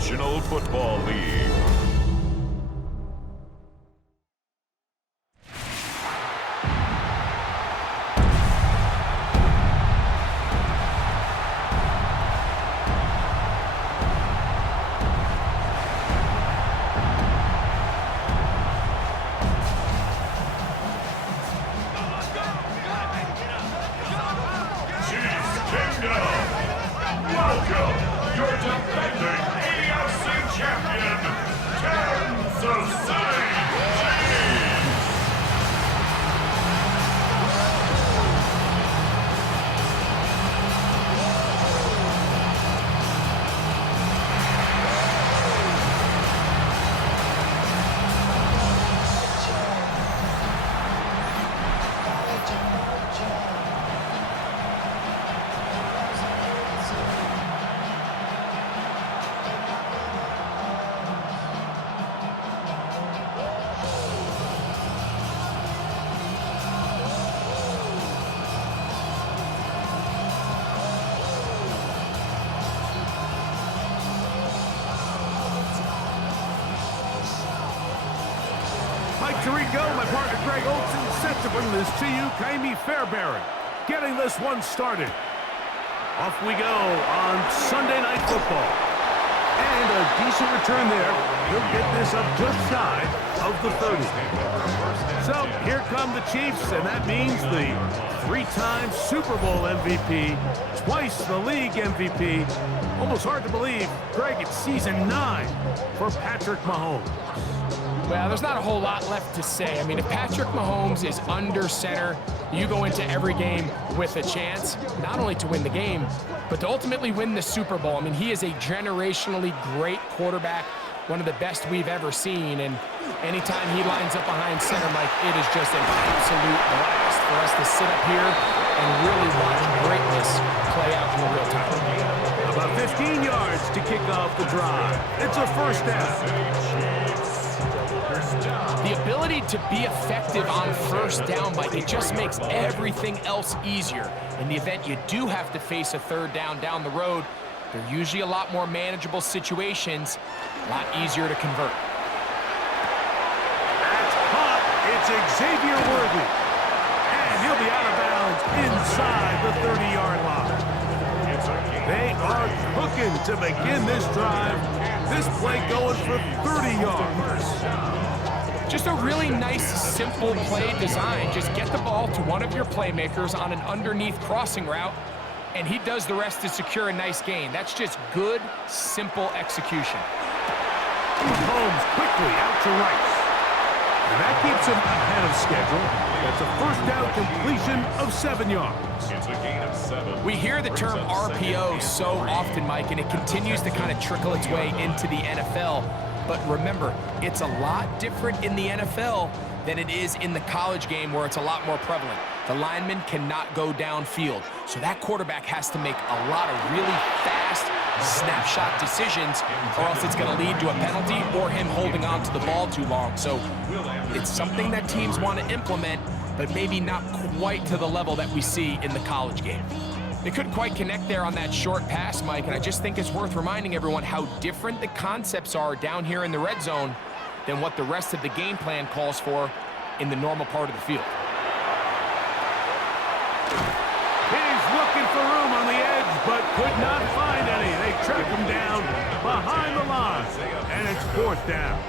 National Football League. Welcome, your defending AFC champion, Kansas City Chiefs! Tirico, my partner Greg Olson, set to bring this to you. Kaimi Fairbairn getting this one started. Off we go on Sunday Night Football. And a decent return there. He'll get this up just shy of the 30. So here come the Chiefs, and that means the three-time Super Bowl MVP, twice the league MVP. Almost hard to believe, Greg, it's season 9 for Patrick Mahomes. Well, there's not a whole lot left to say. I mean, if Patrick Mahomes is under center, you go into every game with a chance, not only to win the game, but to ultimately win the Super Bowl. I mean, he is a generationally great quarterback, one of the best we've ever seen. And anytime he lines up behind center, Mike, it is just an absolute blast for us to sit up here and really watch greatness play out in real time. About 15 yards to kick off the drive. It's a first down. The ability to be effective on first down, Mike, it just makes everything else easier. In the event you do have to face a third down down the road, they're usually a lot more manageable situations, a lot easier to convert. That's caught. It's Xavier Worthy. And he'll be out of bounds inside the 30-yard line. They are cooking to begin this drive. This play going for 30 yards. Just a really nice, simple play design. Just get the ball to one of your playmakers on an underneath crossing route, and he does the rest to secure a nice gain. That's just good, simple execution. Holmes quickly out to Rice. And that keeps him ahead of schedule. That's a first down completion of 7 yards. It's a gain of 7. We hear the term RPO so often, Mike, and it continues to kind of trickle its way into the NFL. But remember, it's a lot different in the NFL than it is in the college game where it's a lot more prevalent. The lineman cannot go downfield, so that quarterback has to make a lot of really fast snapshot decisions, or else it's going to lead to a penalty or him holding on to the ball too long. So it's something that teams want to implement, but maybe not quite to the level that we see in the college game. They couldn't quite connect there on that short pass, Mike, and I just think it's worth reminding everyone how different the concepts are down here in the red zone than what the rest of the game plan calls for in the normal part of the field. He's looking for room on the edge, but could not find any. They track him down behind the line, and it's fourth down.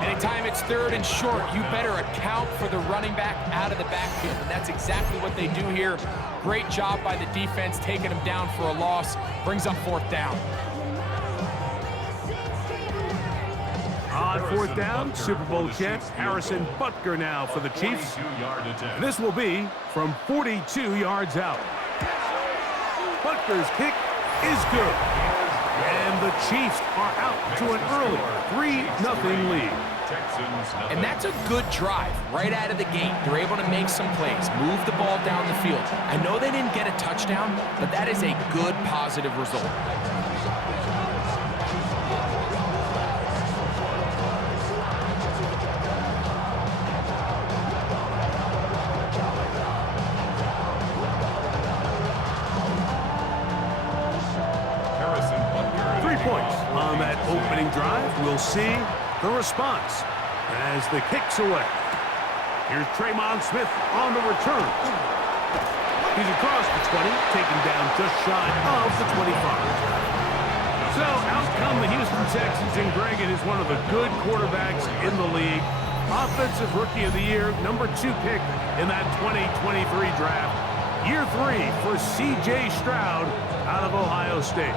Anytime it's third and short, you better account for the running back out of the backfield, and that's exactly what they do here. Great job by the defense, taking him down for a loss. Brings up fourth down. On fourth down, Super Bowl champ Harrison Butker now for the Chiefs. And this will be from 42 yards out. Butker's kick is good. And the Chiefs are out to an early 3-0 lead. And that's a good drive right out of the gate. They're able to make some plays, move the ball down the field. I know they didn't get a touchdown, but that is a good, positive result. points on that opening drive. We'll see the response as the kick's away. Here's Tremon Smith on the return. He's across the 20, taken down just shy of the 25. So out come the Houston Texans, and Greg, it is one of the good quarterbacks in the league. Offensive Rookie of the Year, number 2 pick in that 2023 draft. Year 3 for C.J. Stroud out of Ohio State.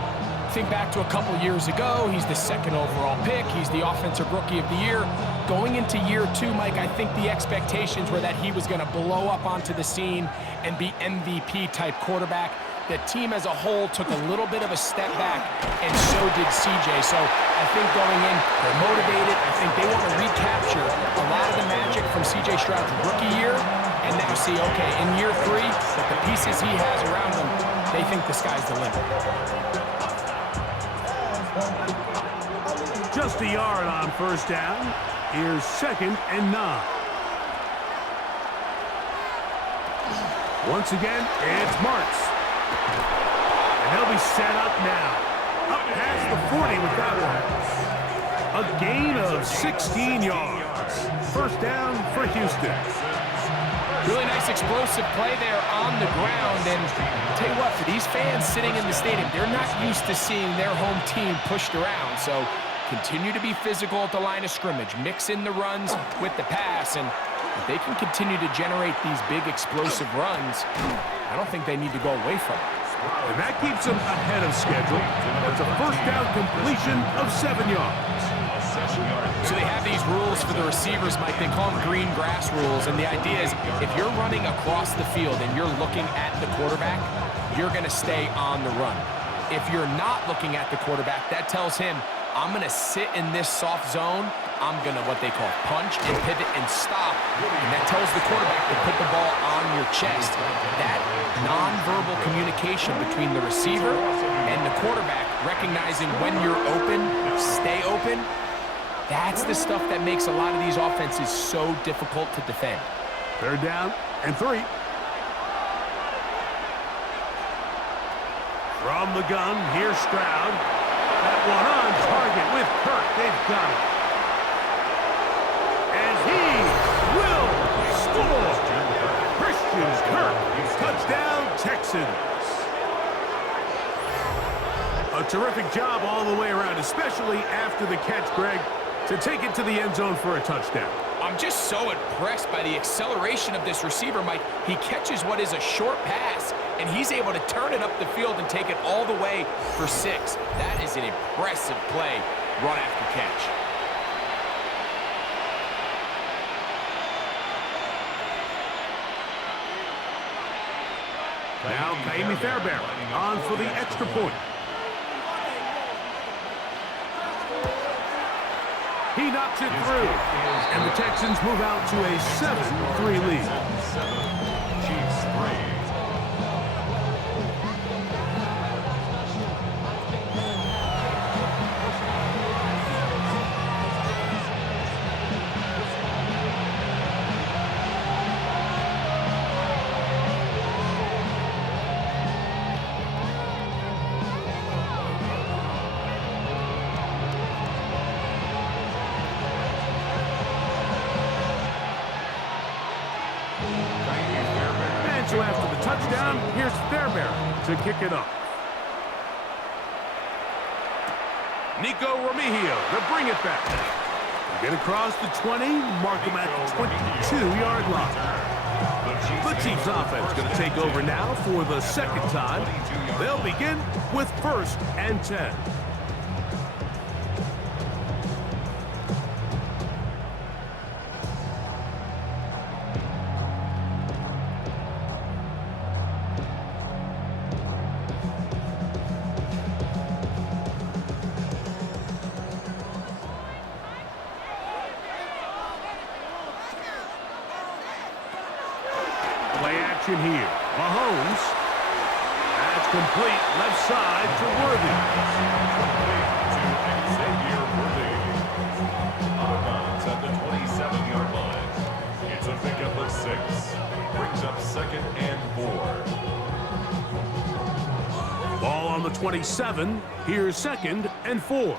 Think back to a couple years ago, he's the 2nd overall pick. He's the Offensive Rookie of the Year. Going into year 2, Mike, I think the expectations were that he was going to blow up onto the scene and be MVP-type quarterback. The team as a whole took a little bit of a step back, and so did CJ. So I think going in, they're motivated. I think they want to recapture a lot of the magic from CJ Stroud's rookie year, and now see, okay, in year 3, that the pieces he has around him, they think the sky's the limit. Just a yard on first down. Here's 2nd and 9. Once again, it's Martz. And he'll be set up now. Up past the 40 with that one. A gain of 16 yards. First down for Houston. Really nice explosive play there on the ground. And I'll tell you what, for these fans sitting in the stadium, they're not used to seeing their home team pushed around. So continue to be physical at the line of scrimmage. Mix in the runs with the pass. And if they can continue to generate these big explosive runs, I don't think they need to go away from it. And that keeps them ahead of schedule. It's a first down completion of 7 yards. So they have these rules for the receivers, Mike. They call them green grass rules. And the idea is if you're running across the field and you're looking at the quarterback, you're going to stay on the run. If you're not looking at the quarterback, that tells him, I'm going to sit in this soft zone. I'm going to what they call punch and pivot and stop. And that tells the quarterback to put the ball on your chest. That nonverbal communication between the receiver and the quarterback, recognizing when you're open, stay open, that's the stuff that makes a lot of these offenses so difficult to defend. 3rd down and 3. From the gun, here's Stroud. That one on target with Kirk. They've got it. And he will score. Christian Kirk. Touchdown, Texans. A terrific job all the way around, especially after the catch, Greg, to take it to the end zone for a touchdown. I'm just so impressed by the acceleration of this receiver, Mike. He catches what is a short pass, and he's able to turn it up the field and take it all the way for 6. That is an impressive play, run after catch. Now, Kaimi Fairbairn on for the extra point. He knocks it through, and the Texans move out to a 7-3 lead. Chiefs 3. So after the touchdown, here's Fairbairn to kick it off. Nico Remigio to bring it back. Get across the 20, mark him at the 22-yard line. The Chiefs offense going to take over now for the 2nd time. They'll begin with 1st and 10. Play action here. Mahomes. That's complete. Left side to Worthy. Xavier Worthy. Out of bounds at the 27-yard line. It's a pickup of 6. Brings up 2nd and 4. Ball on the 27. Here's 2nd and 4.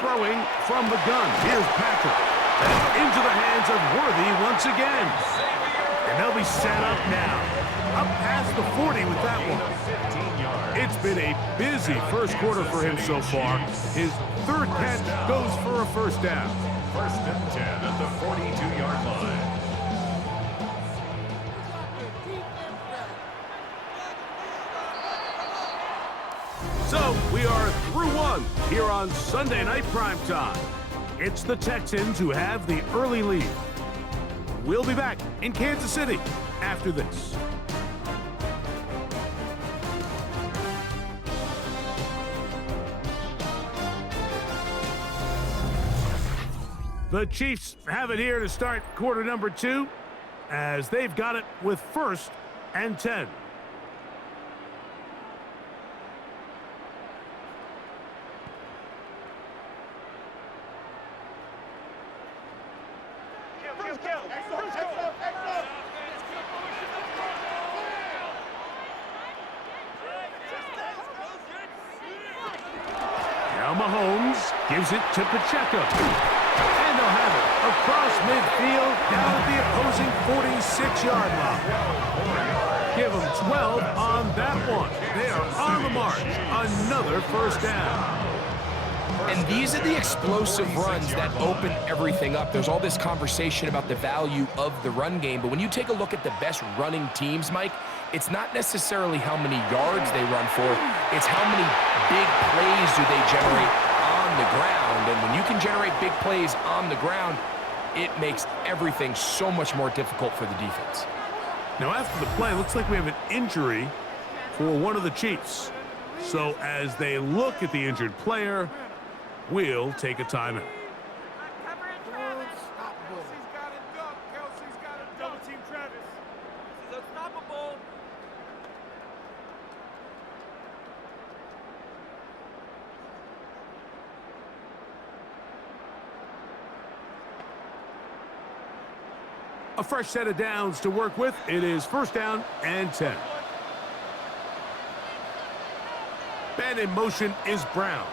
Throwing from the gun. Here's Patrick. And into the hands of Worthy once again. And they'll be set up now. Up past the 40 with that one. It's been a busy first quarter for him so far. His 3rd catch goes for a first down. 1st and 10 at the 42-yard line. So we are through one here on Sunday Night Primetime. It's the Texans who have the early lead. We'll be back in Kansas City after this. The Chiefs have it here to start quarter number 2 as they've got it with 1st and 10. Now Mahomes gives it to Pacheco. And they'll have it across midfield down at the opposing 46-yard line. Give them 12 on that one. They are on the march. Another first down. And these are the explosive runs that open everything up. There's all this conversation about the value of the run game, but when you take a look at the best running teams, Mike, it's not necessarily how many yards they run for, it's how many big plays do they generate on the ground. And when you can generate big plays on the ground, it makes everything so much more difficult for the defense. Now after the play, it looks like we have an injury for one of the Chiefs. So as they look at the injured player, we'll take a timeout. A fresh set of downs to work with. It is 1st down and 10. And in motion is Brown.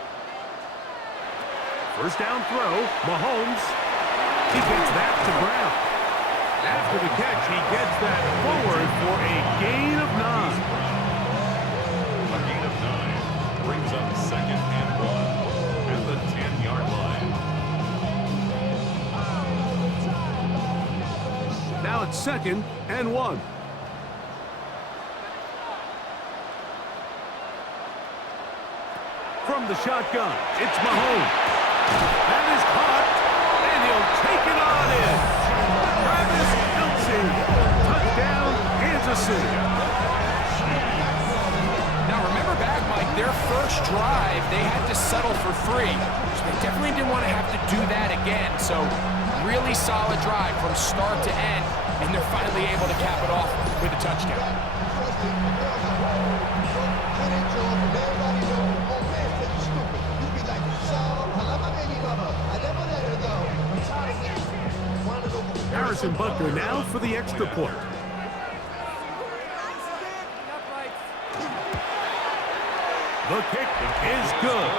1st down throw, Mahomes. He gets that to Brown. After the catch, he gets that forward for a gain of 9. A gain of 9 brings up 2nd and 1 at the 10-yard line. Now it's 2nd and 1. From the shotgun, it's Mahomes. That is caught, and he'll take it on in. Travis Kelce, touchdown, Kansas City. Now remember back, Mike, their first drive, they had to settle for 3. So they definitely didn't want to have to do that again. So really solid drive from start to end, and they're finally able to cap it off with a touchdown. Harrison Butker now for the extra point. The kick is good.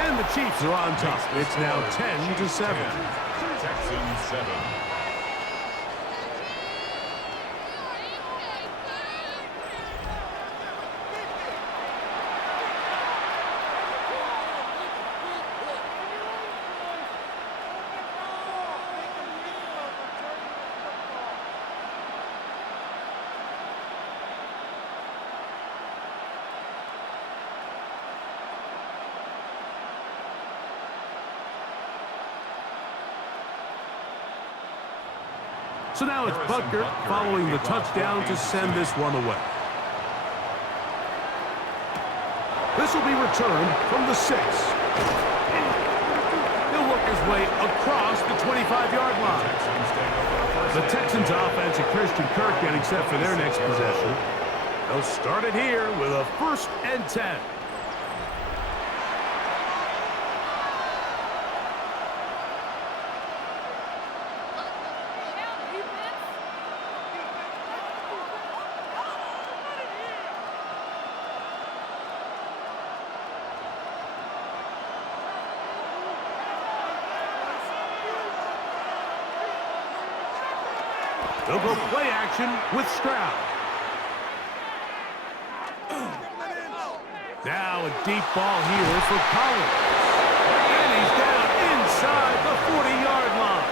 And the Chiefs are on top. It's now 10-7. Texans 7. So now it's Butker following the touchdown to send this one away. This will be returned from the 6. He'll work his way across the 25-yard line. The Texans offense and Christian Kirk getting set for their next possession. They'll start it here with a 1st and 10. They'll go play action with Stroud. Now a deep ball here for Collins. And he's down inside the 40-yard line.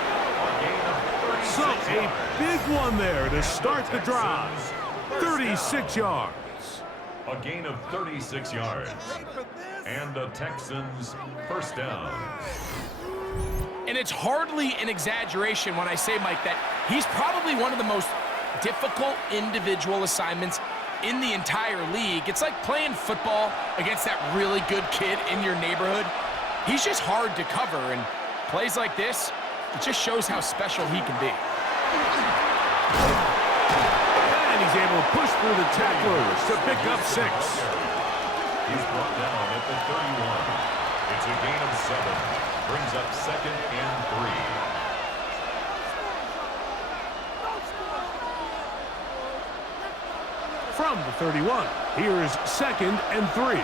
So a big one there to start the drive. 36 yards. A gain of 36 yards. And the Texans first down. And it's hardly an exaggeration when I say, Mike, that he's probably one of the most difficult individual assignments in the entire league. It's like playing football against that really good kid in your neighborhood. He's just hard to cover, and plays like this, it just shows how special he can be. And he's able to push through the tacklers to pick up 6. He's brought down at the 31. It's a gain of 7. Brings up 2nd and 3. From the 31, here's 2nd and 3.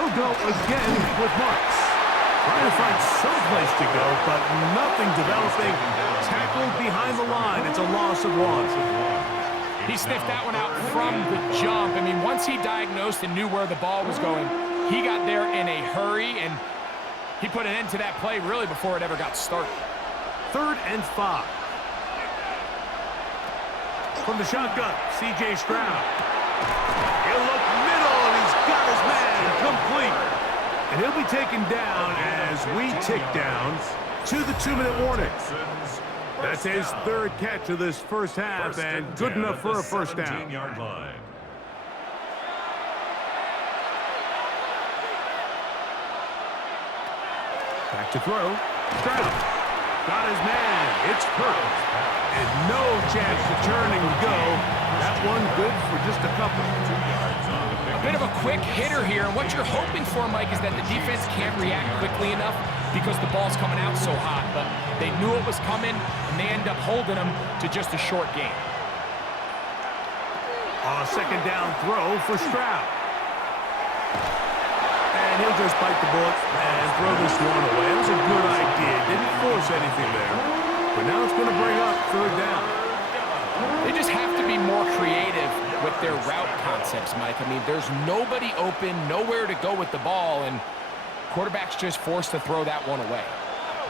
He'll go again with Marks. Trying to find some place to go, but nothing developing. Tackled behind the line. It's a loss of 1. He sniffed that one out from the jump. I mean, once he diagnosed and knew where the ball was going, he got there in a hurry, and he put an end to that play really before it ever got started. 3rd and 5. From the shotgun, C.J. Stroud. He'll look middle, and he's got his man complete. And he'll be taken down as we tick down to the 2-minute warning. That's his 3rd catch of this first half, and good enough for a first down. 17-yard line. Back to throw. Stroud. Got his man. It's perfect. And no chance to turn and go. That one good for just a couple. A bit of a quick hitter here. And what you're hoping for, Mike, is that the defense can't react quickly enough because the ball's coming out so hot. But they knew it was coming, and they end up holding them to just a short gain. A 2nd down throw for Stroud. And he'll just bite the bullet and throw this one away. It was a good idea. Didn't force anything there. But now it's going to bring up 3rd down. They just have to be more creative with their route concepts, Mike. I mean, there's nobody open, nowhere to go with the ball, and quarterback's just forced to throw that one away.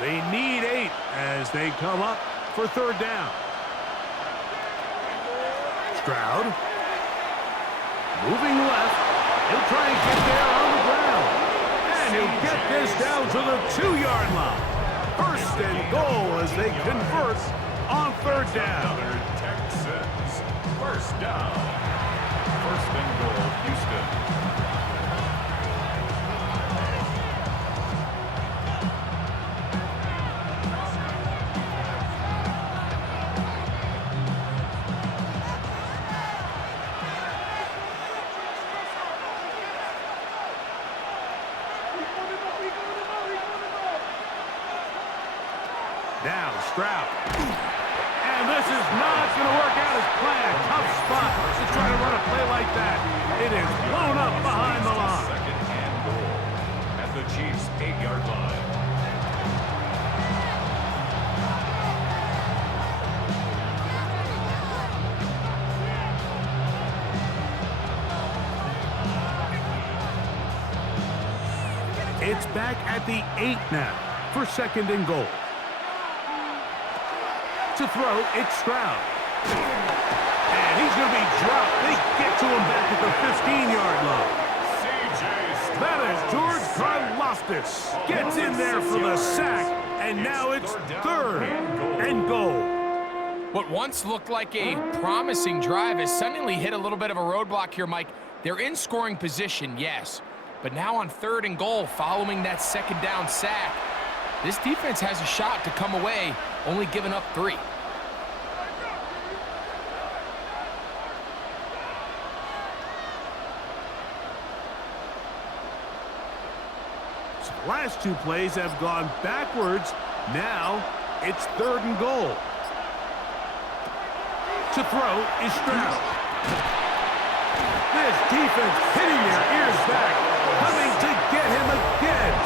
They need 8 as they come up for 3rd down. Stroud. Moving left. He'll try and get there on the ground. And he'll get this down to the 2-yard line. 1st and goal as they convert on 3rd down. Texans first down. 1st and goal, Houston. Now Stroud. And this is not going to work out as planned. Tough spot to try to run a play like that. It is blown up behind the line. 2nd and goal at the Chiefs' 8-yard line. It's back at the 8 now for 2nd and goal. To throw, it's Stroud. And he's going to be dropped. They get to him back at the 15-yard line. That is George Karlaftis. Gets in there for the sack, and now it's 3rd and goal. What once looked like a promising drive has suddenly hit a little bit of a roadblock here, Mike. They're in scoring position, yes. But now on 3rd and goal, following that 2nd down sack, this defense has a shot to come away, only giving up 3. So the last 2 plays have gone backwards. Now it's 3rd and goal. To throw is Stroud. This defense hitting their ears back, coming to get him again.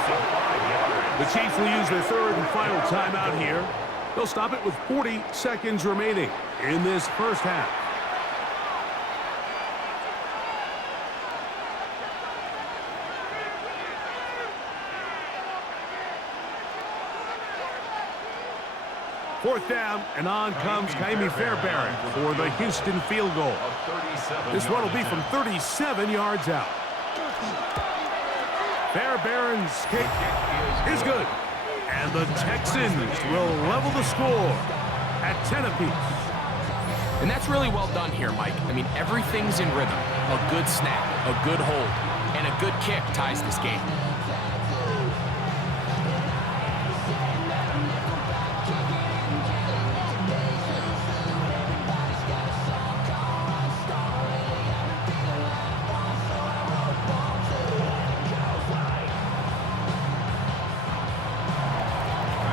The Chiefs will use their third and final timeout here. They'll stop it with 40 seconds remaining in this first half. Fourth down, and on comes Kaimi Fairbairn for the Houston field goal. This one will be from 37 yards out. Fairbairn's kick is good. And the Texans will level the score at 10 apiece. And that's really well done here, Mike. I mean, everything's in rhythm. A good snap, a good hold, and a good kick ties this game.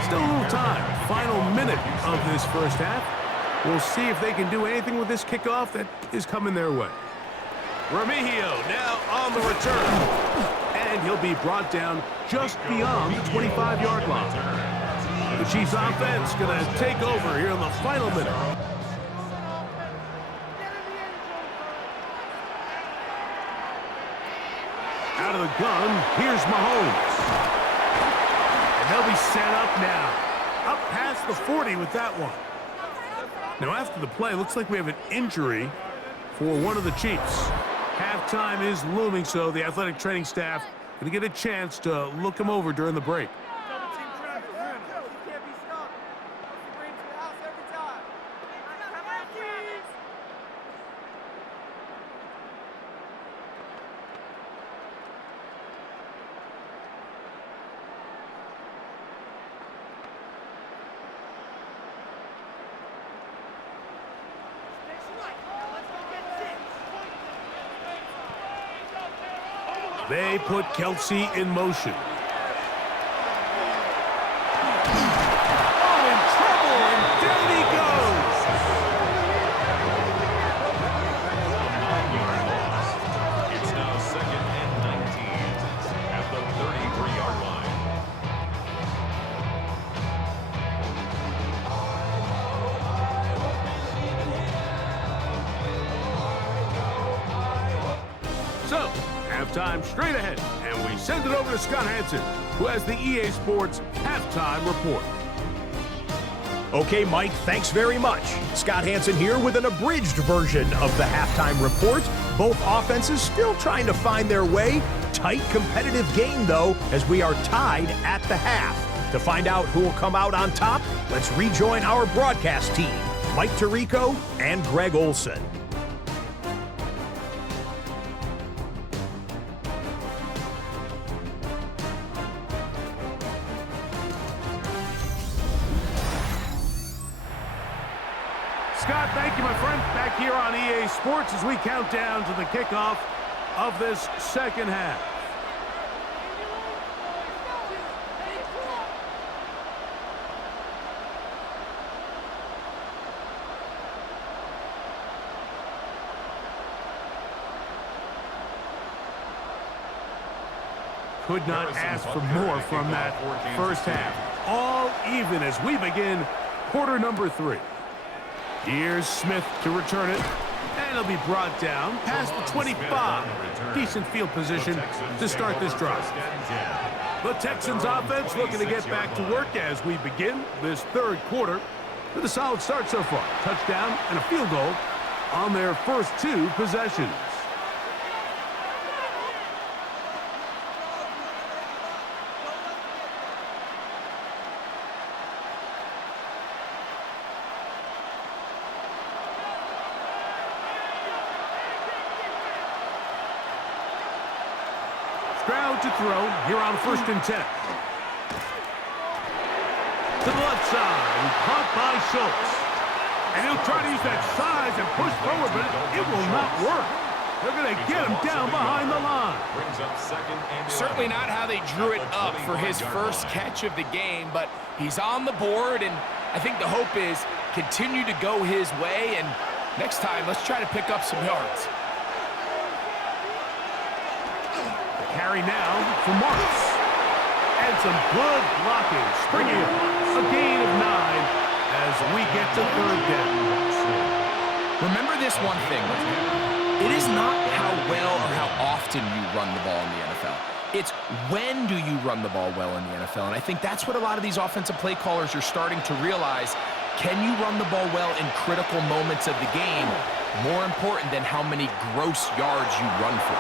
Still a little time. Final minute of this first half. We'll see if they can do anything with this kickoff that is coming their way. Remigio now on the return. And he'll be brought down just beyond the 25-yard line. The Chiefs offense going to take over here in the final minute. Out of the gun, here's Mahomes. And they'll be set up now. Up past the 40 with that one. Now after the play, looks like we have an injury for one of the Chiefs. Halftime is looming, so the athletic training staff going to get a chance to look him over during the break. They put Kelsey in motion. Oh, in trouble, and down he goes. It's now 2nd and 19 at the 33-yard line. So, halftime straight ahead, and we send it over to Scott Hanson, who has the EA Sports Halftime Report. Okay, Mike, thanks very much. Scott Hanson here with an abridged version of the Halftime Report. Both offenses still trying to find their way. Tight, competitive game, though, as we are tied at the half. To find out who will come out on top, let's rejoin our broadcast team, Mike Tirico and Greg Olson. Scott, thank you, my friend. Back here on EA Sports as we count down to the kickoff of this second half. Could not ask for more from that first half. All even as we begin quarter number 3. Here's Smith to return it, and he'll be brought down past the 25. Decent field position to start this drive. The Texans offense looking to get back to work as we begin this third quarter with a solid start so far. Touchdown and a field goal on their first 2 possessions. Stroud to throw here on 1st and 10. To the left side, and caught by Schultz. And he'll try to use that size and push forward, but it will not work. They're going to get him down behind the line. Certainly not how they drew it up for his first catch of the game, but he's on the board, and I think the hope is continue to go his way, and next time, let's try to pick up some yards. Carry now for Marks. And some good blocking, springing a gain of 9 as we get to third down. Remember this one thing. It is not how well or how often you run the ball in the NFL. It's when do you run the ball well in the NFL. And I think that's what a lot of these offensive play callers are starting to realize. Can you run the ball well in critical moments of the game? More important than how many gross yards you run for.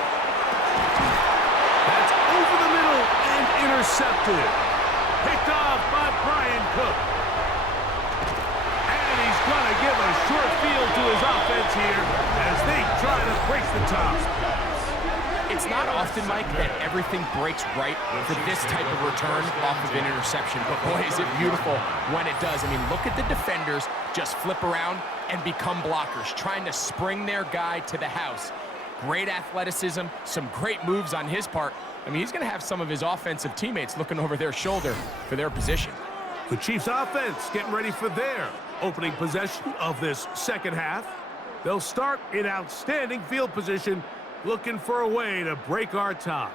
That's over the middle and intercepted. Picked off by Brian Cook. And he's going to give a short field to his offense here as they try to break the top. It's not often, Mike, that everything breaks right for this type of return off of an interception. But boy, is it beautiful when it does. I mean, look at the defenders just flip around and become blockers, trying to spring their guy to the house. Great athleticism, some great moves on his part. I mean, he's going to have some of his offensive teammates looking over their shoulder for their position. The Chiefs offense getting ready for their opening possession of this second half. They'll start in outstanding field position, looking for a way to break our tie.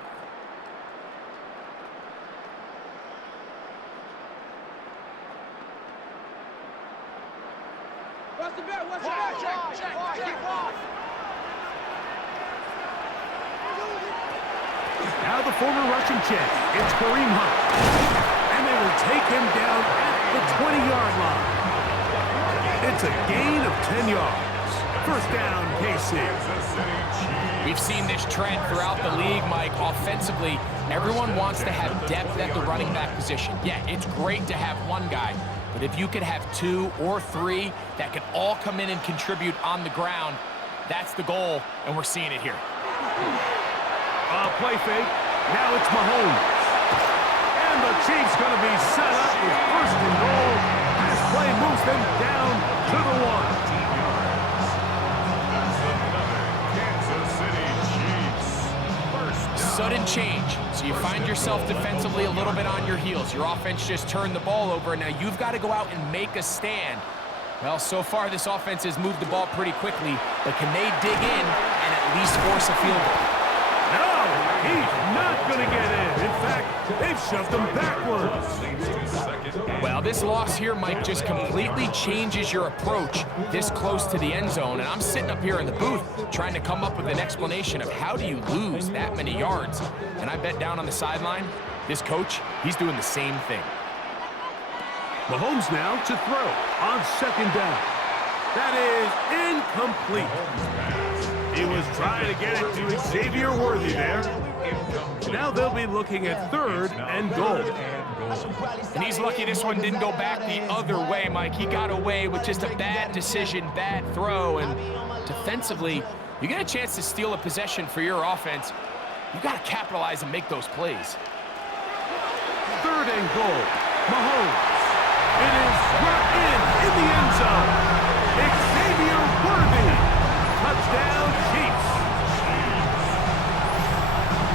Now the former Russian champ, it's Kareem Hunt. And they will take him down at the 20-yard line. It's a gain of 10 yards. First down, KC. We've seen this trend throughout the league, Mike. Offensively, everyone wants to have depth at the running back position. Yeah, it's great to have one guy, but if you could have 2 or 3 that could all come in and contribute on the ground, that's the goal, and we're seeing it here. Play fake. Now it's Mahomes. And the Chiefs going to be set up with first and goal. This play moves them down to the 1. Sudden change. So you find yourself defensively a little bit on your heels. Your offense just turned the ball over, and now you've got to go out and make a stand. Well, so far this offense has moved the ball pretty quickly, but can they dig in and at least force a field goal? No, he's not going to get in. In fact, they've shoved him backwards. Well, this loss here, Mike, just completely changes your approach this close to the end zone. And I'm sitting up here in the booth trying to come up with an explanation of how do you lose that many yards. And I bet down on the sideline, this coach, he's doing the same thing. Mahomes now to throw on second down. That is incomplete. He was trying to get it to Xavier Worthy there. Now they'll be looking at third and goal. And he's lucky this one didn't go back the other way, Mike. He got away with just a bad decision, bad throw. And defensively, you get a chance to steal a possession for your offense. You've got to capitalize and make those plays. Third and goal. Mahomes. It is brought in the end zone. Xavier Worthy. Touchdown, Chiefs.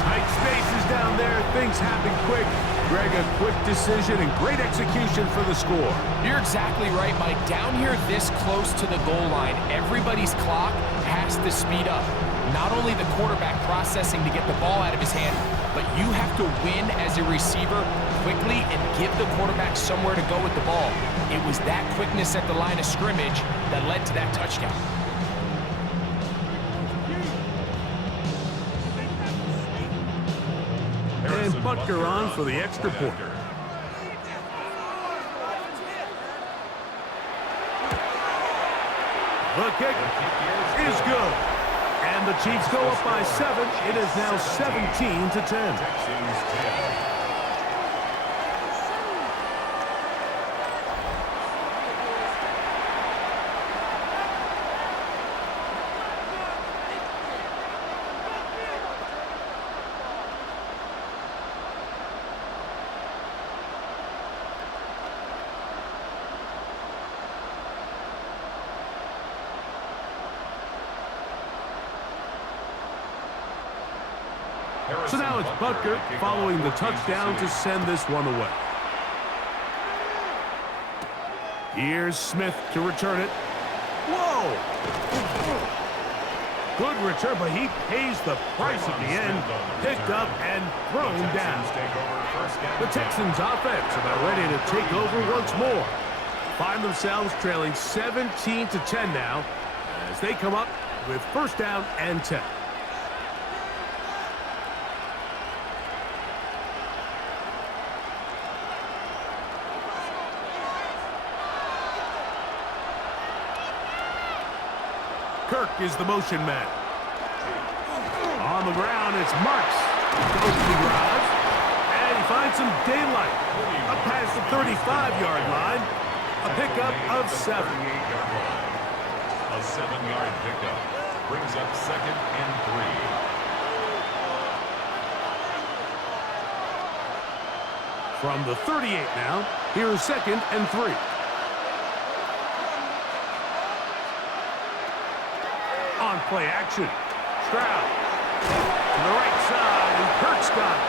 Tight spaces down there. Things happen quick. Greg, a quick decision and great execution for the score. You're exactly right, Mike. Down here this close to the goal line, everybody's clock has to speed up. Not only the quarterback processing to get the ball out of his hand, but you have to win as a receiver quickly and give the quarterback somewhere to go with the ball. It was that quickness at the line of scrimmage that led to that touchdown. And Butker on for the extra point. The kick is good. And the Chiefs go up by 7. It is now 17-10. So now it's Butker following the touchdown to send this one away. Here's Smith to return it. Whoa! Good return, but he pays the price at the end. Picked up and thrown down. The Texans offense about ready to take over once more. Find themselves trailing 17-10 now as they come up with first down and 10. Kirk is the motion man. On the ground, it's Marks. Goes to the garage, and he finds some daylight. Up past the 35-yard line. A pickup of 7. A 7-yard pickup brings up second and 3. From the 38 now, here is second and 3. On play action. Stroud to the right side, and Kirk's got it.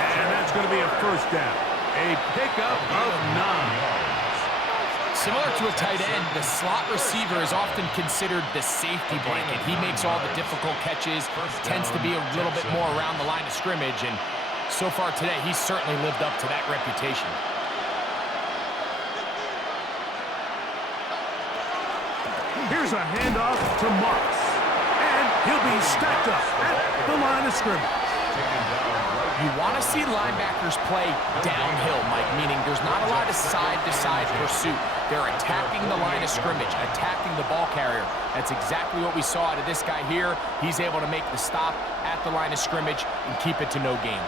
And that's going to be a first down. A pickup of 9. Similar to a tight end, the slot receiver is often considered the safety blanket. He makes all the difficult catches, tends to be a little bit more around the line of scrimmage, and so far today, he's certainly lived up to that reputation. Here's a handoff to Marks, and he'll be stacked up at the line of scrimmage. You want to see linebackers play downhill, Mike, meaning there's not a lot of side-to-side pursuit. They're attacking the line of scrimmage, attacking the ball carrier. That's exactly what we saw out of this guy here. He's able to make the stop at the line of scrimmage and keep it to no gain.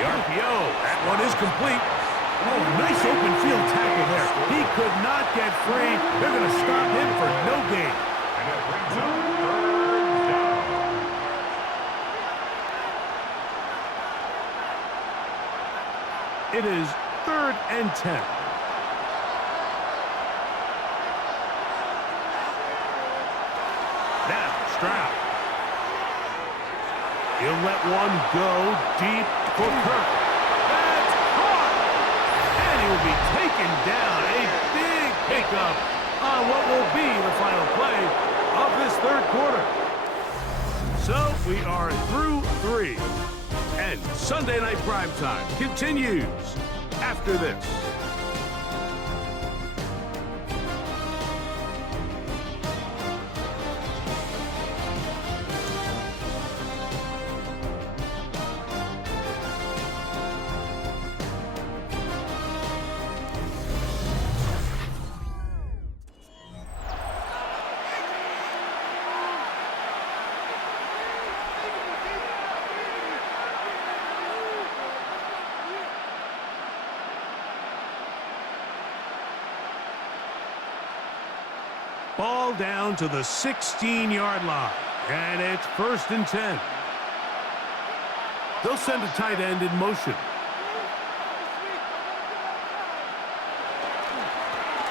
The RPO, that one is complete. Oh, nice open field tackle there. He could not get free. They're going to stop him for no gain. And it brings up third down. It is 3rd and 10. Now, Stroud. He'll let one go deep for Kirk. That's caught! And he will be taken down. A big pickup on what will be the final play of this 3rd quarter. So we are through 3. And Sunday Night Primetime continues after this. Ball down to the 16-yard line, and it's 1st and 10. They'll send a tight end in motion.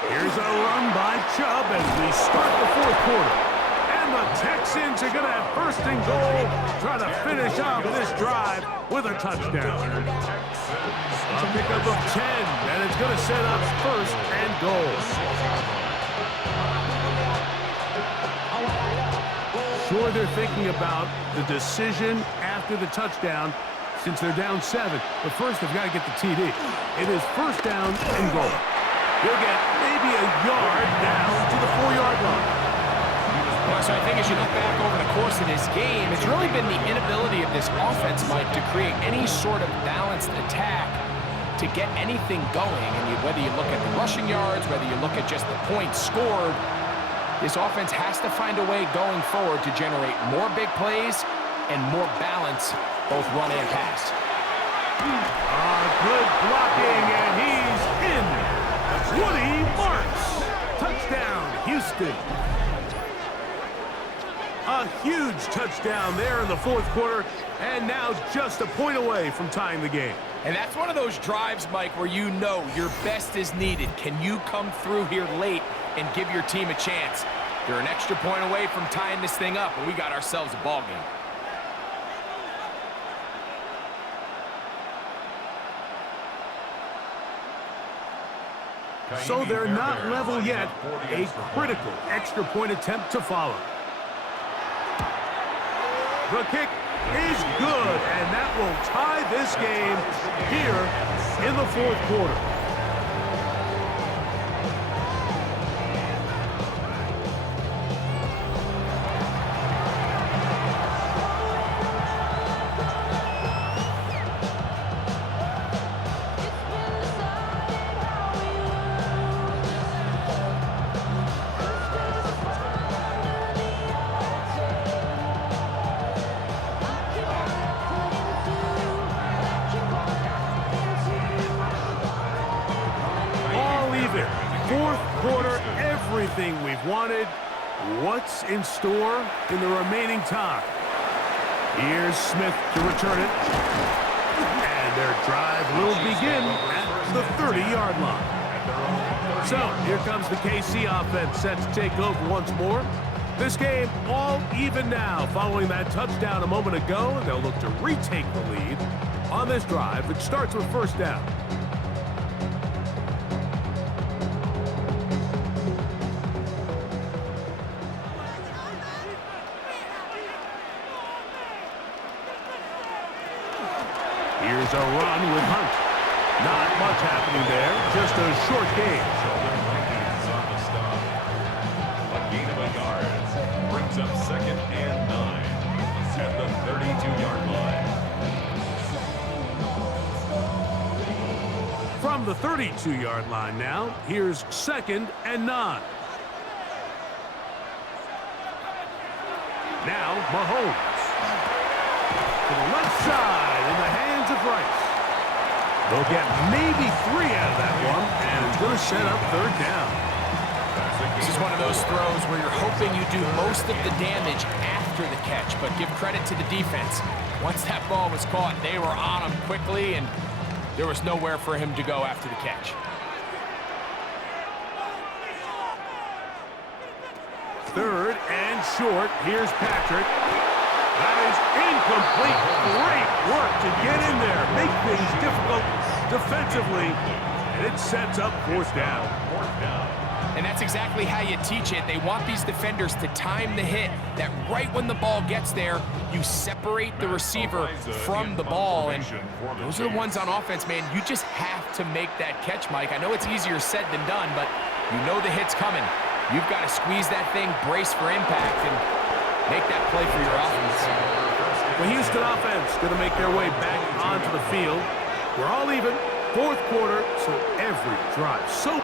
Here's a run by Chubb as we start the 4th quarter. And the Texans are going to have 1st and goal, try to finish off this drive with a touchdown. A pickup of 10, and it's going to set up 1st and goal. Sure, they're thinking about the decision after the touchdown since they're down 7. But first, they've got to get the TD. It is 1st down and goal. He'll get maybe a yard down to the 4-yard line. So I think as you look back over the course of this game, it's really been the inability of this offense, Mike, to create any sort of balanced attack to get anything going. And whether you look at the rushing yards, whether you look at just the points scored, this offense has to find a way going forward to generate more big plays and more balance, both run and pass. Good blocking, and he's in. Woody Marks. Touchdown, Houston. A huge touchdown there in the 4th quarter, and now just a point away from tying the game. And that's one of those drives, Mike, where you know your best is needed. Can you come through here late and give your team a chance? They're an extra point away from tying this thing up, and we got ourselves a ball game. So they're not level yet. A critical extra point attempt to follow. The kick is good, and that will tie this game here in the fourth quarter. Fourth quarter, everything we've wanted. What's in store in the remaining time? Here's Smith to return it. And their drive will begin at the 30-yard line. So here comes the KC offense set to take over once more. This game all even now following that touchdown a moment ago, and they'll look to retake the lead on this drive. It starts with first down. Here's a run with Hunt. Not much happening there, just a short gain. A gain of a yard brings up 2nd and 9 at the 32-yard line. From the 32-yard line now, here's 2nd and 9. Now Mahomes. To the left side in the hands of Rice. They'll get maybe 3 out of that one, and it's going to set up third down. This is one of those throws where you're hoping you do most of the damage after the catch, but give credit to the defense. Once that ball was caught, they were on him quickly, and there was nowhere for him to go after the catch. Third and short. Here's Patrick. That is incomplete. Great work to get in there. Make things difficult defensively. And it sets up fourth down. And that's exactly how you teach it. They want these defenders to time the hit, that right when the ball gets there, you separate the receiver from the ball. And those are the ones on offense, man. You just have to make that catch, Mike. I know it's easier said than done, but you know the hit's coming. You've got to squeeze that thing, brace for impact, and make that play for your offense. The Houston offense going to make their way back onto the field. We're all even. Fourth quarter, so every drive so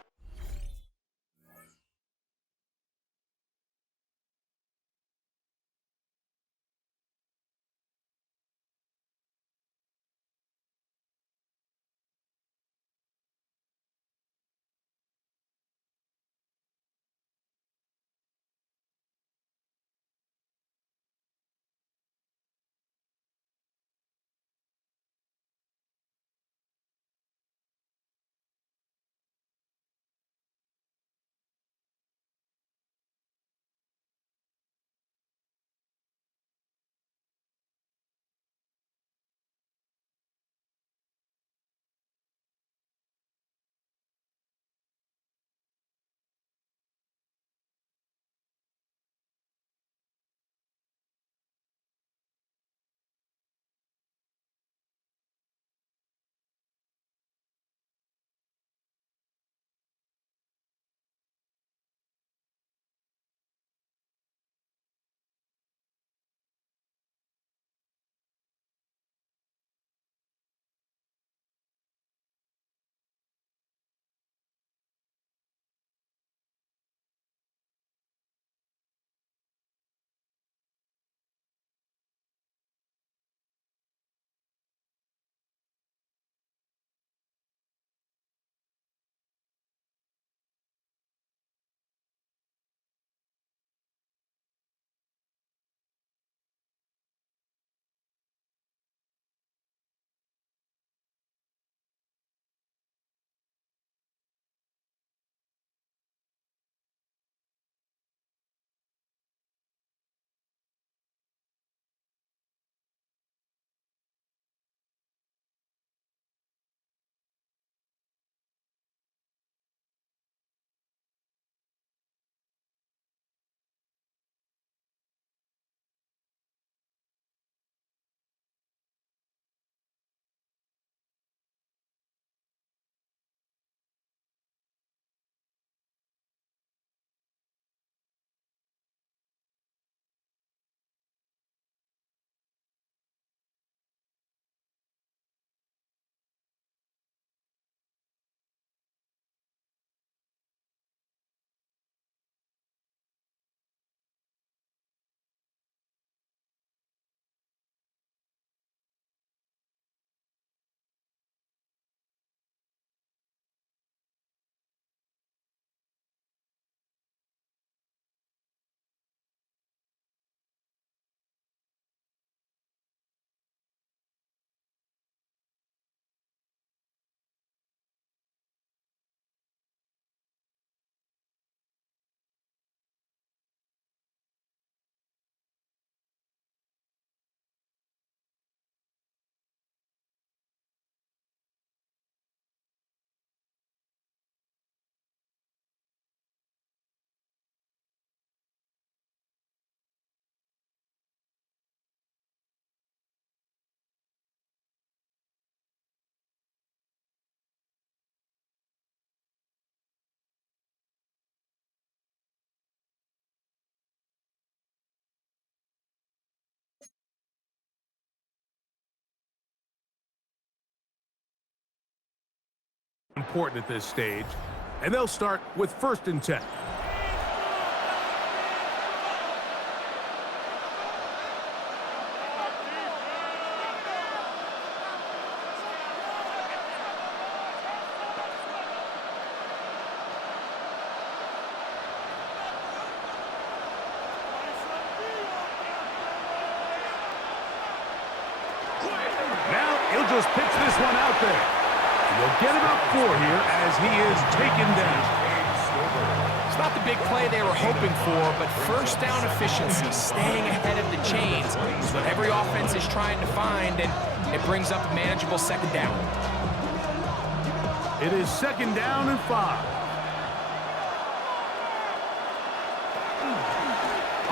important at this stage, and they'll start with 1st and 10. Just pitch this one out there. They'll get about 4 here as he is taken down. It's not the big play they were hoping for, but first down efficiency, staying ahead of the chains, is what every offense is trying to find, and it brings up a manageable 2nd down. It is 2nd down and 5.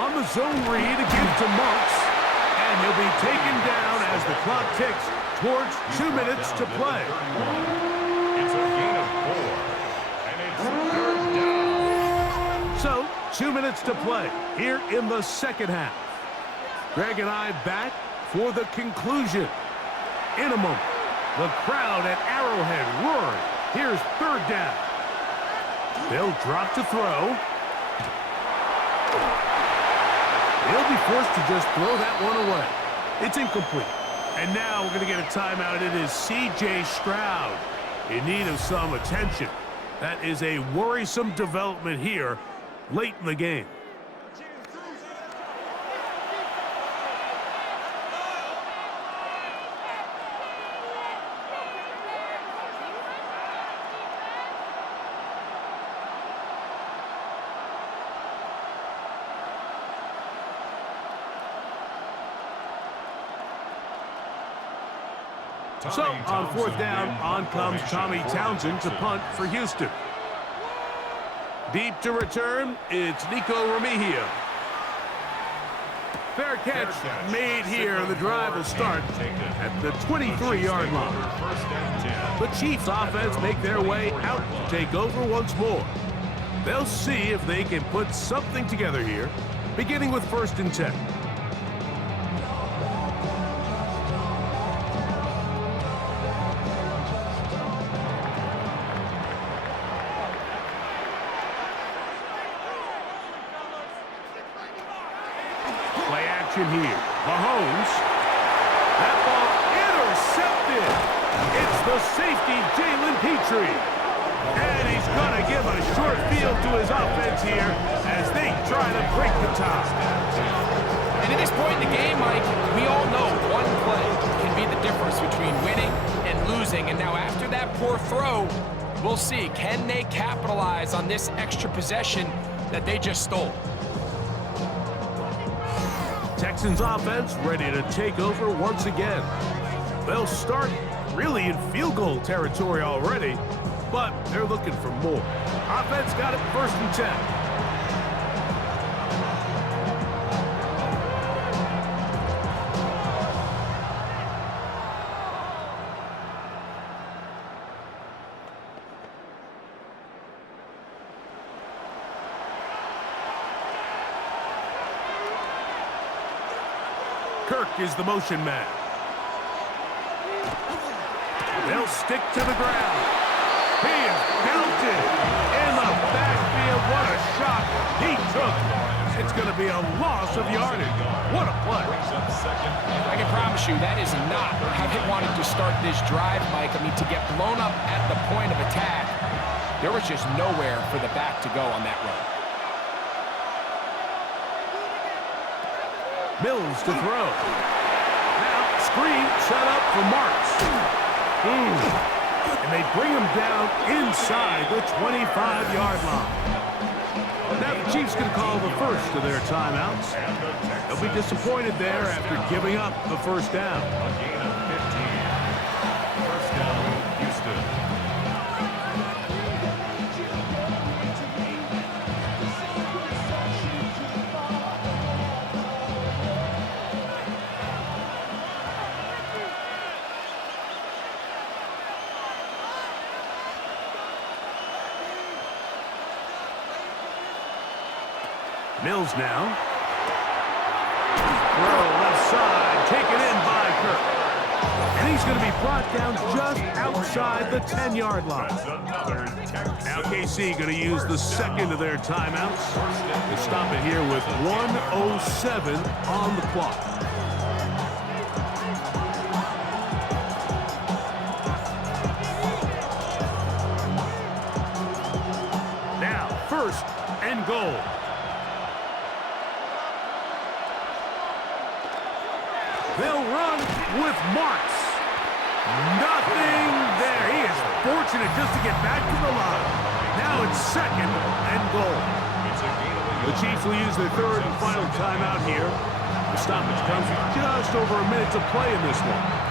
On the zone read, a give to Monks, and he'll be taken down as the clock ticks towards 2 minutes to play. It's a gain of 4, and it's 3rd down. So, 2 minutes to play here in the 2nd half. Greg and I back for the conclusion. In a moment, the crowd at Arrowhead roaring. Here's 3rd down. They'll drop to throw. He'll be forced to just throw that one away. It's incomplete. And now we're going to get a timeout. It is C.J. Stroud in need of some attention. That is a worrisome development here late in the game. So, on 4th down, on comes Tommy Townsend to punt for Houston. Deep to return, it's Nico Remigio. Fair catch made here. The drive will start at the 23-yard line. The Chiefs offense make their way out to take over once more. They'll see if they can put something together here, beginning with 1st and 10. Here, Mahomes. That ball intercepted. It's the safety, Jalen Petrie. And he's going to give a short field to his offense here as they try to break the tie. And at this point in the game, Mike, we all know one play can be the difference between winning and losing. And now after that poor throw, we'll see, can they capitalize on this extra possession that they just stole? Texans offense ready to take over once again. They'll start really in field goal territory already, but they're looking for more. Offense got it 1st and 10. Kirk is the motion man. They'll stick to the ground. He is belted in the backfield. What a shot he took. It's going to be a loss of yardage. What a play. I can promise you that is not how they wanted to start this drive, Mike. I mean, to get blown up at the point of attack, there was just nowhere for the back to go on that run. Mills to throw. Now, screen set up for Marks. And they bring him down inside the 25-yard line. Now the Chiefs can call the first of their timeouts. They'll be disappointed there after giving up the 1st down. A gain of 15. 1st down, Houston. Mills now. Throw left side, taken in by Kirk. And And he's going to be brought down just outside the 10-yard line. Now KC going to use the second of their timeouts to stop it here with 1:07 on the clock. Now, first and goal. They'll run with Marks. Nothing there. He is fortunate just to get back to the line. Now it's second and goal. The Chiefs will use their third and final timeout here. The stoppage comes with just over a minute to play in this one.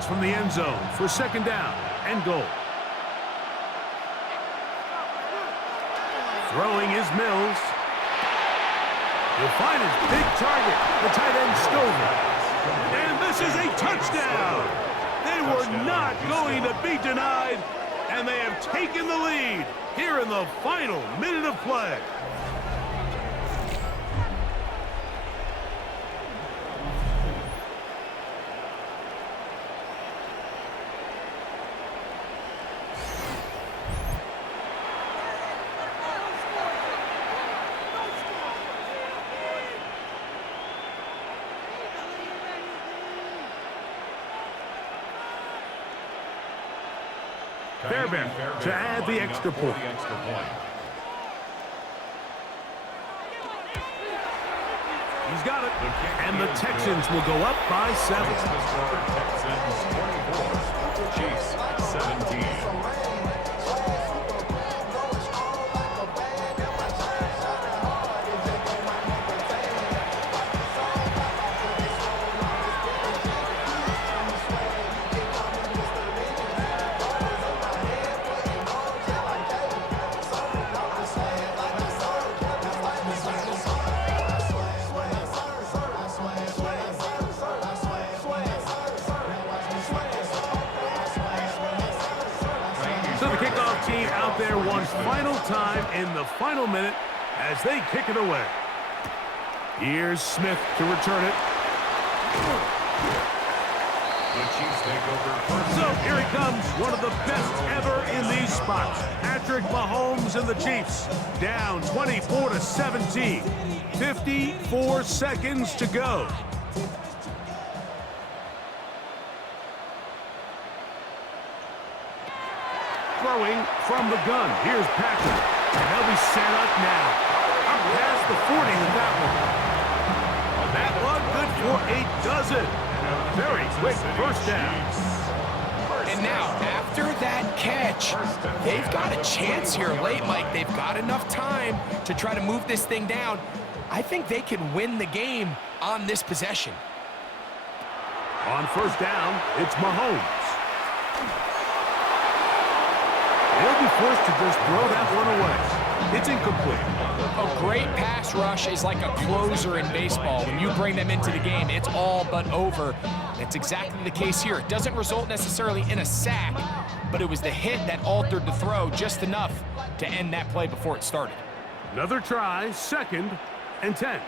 From the end zone for second down and goal. Throwing is Mills. He'll find his big target, the tight end Stover. And this is a touchdown. They were not going to be denied, and they have taken the lead here in the final minute of play. Fairbairn to add the extra point. He's got it. And the Texans will go up by 7. Texans 24, Chiefs 17. There one final time in the final minute as they kick it away. Here's Smith to return it. The Chiefs take over. So here he comes, one of the best ever in these spots. Patrick Mahomes and the Chiefs down 24-17. 54 seconds to go. Throwing from the gun. Here's Patrick. And they'll be set up now. Up past the 40 with that one. That one good for a dozen. Very quick first down. And now, after that catch, they've got a chance here late, Mike. They've got enough time to try to move this thing down. I think they can win the game on this possession. On first down, it's Mahomes. They'll be forced to just throw that one away. It's incomplete. A great pass rush is like a closer in baseball. When you bring them into the game, it's all but over. That's exactly the case here. It doesn't result necessarily in a sack, but it was the hit that altered the throw just enough to end that play before it started. Another try, second and 10.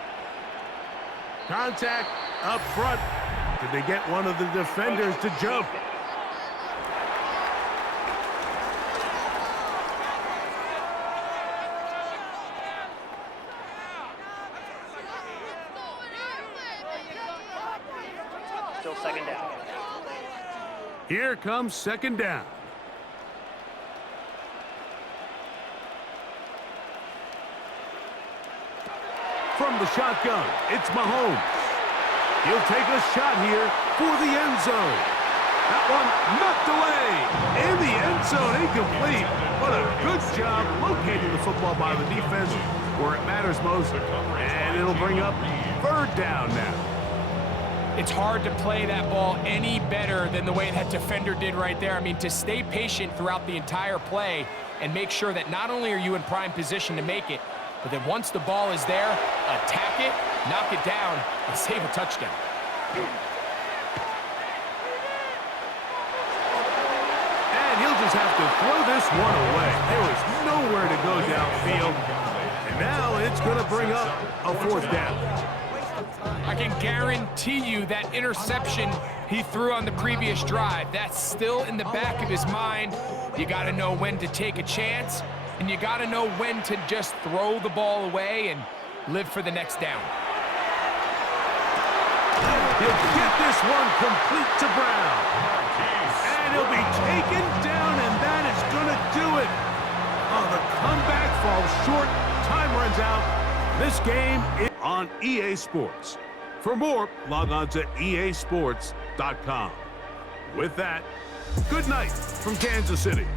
Contact up front. Did they get one of the defenders to jump? Still second down. Here comes second down. From the shotgun, it's Mahomes. He'll take a shot here for the end zone. That one knocked away. In the end zone, incomplete. What a good job locating the football by the defense where it matters most. And it'll bring up third down now. It's hard to play that ball any better than the way that defender did right there. I mean, to stay patient throughout the entire play and make sure that not only are you in prime position to make it, but then once the ball is there, attack it, knock it down, and save a touchdown. And he'll Chargers have to throw this one away. There was nowhere to go downfield. And now it's going to bring up a 4th down. I can guarantee you that interception he threw on the previous drive, that's still in the back of his mind. You got to know when to take a chance, and you got to know when to just throw the ball away and live for the next down. He'll get this one complete to Brown. And he'll be taken down, and that is going to do it. Oh, the comeback falls short. Time runs out. This game is on EA Sports. For more, log on to easports.com. With that, good night from Kansas City.